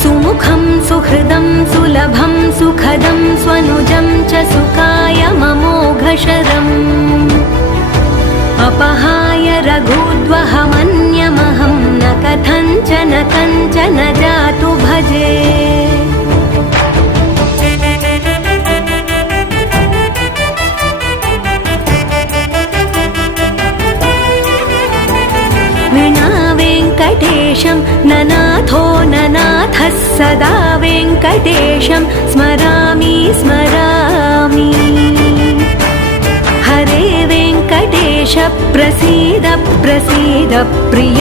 सुमुखं सुहृदं सुलभं सुखदं स्वनुजं च सुखाय ममोघशरम् अपहाय रघुद्वहमन्यमहं न कथञ्चन कञ्चन जातु भजे। विना वेङ्कटेशं ननाथो ननाथः सदा वेङ्कटेशं स्मरामि स्मरामि। हरे वेङ्कटेश प्रसीद प्रसीद प्रिय।